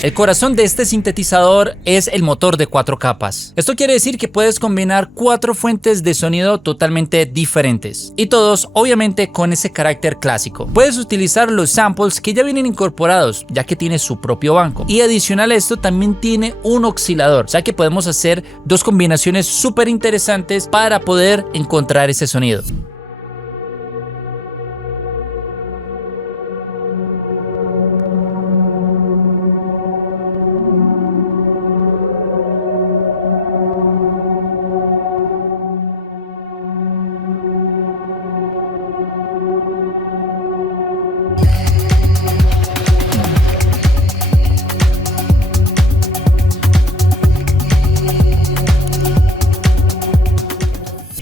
El corazón de este sintetizador es el motor de 4 capas. Esto quiere decir que puedes combinar 4 fuentes de sonido totalmente diferentes y todos obviamente con ese carácter clásico. Puedes utilizar los samples que ya vienen incorporados ya que tiene su propio banco, y adicional a esto también tiene un oscilador, o sea que podemos hacer 2 combinaciones súper interesantes para poder encontrar ese sonido.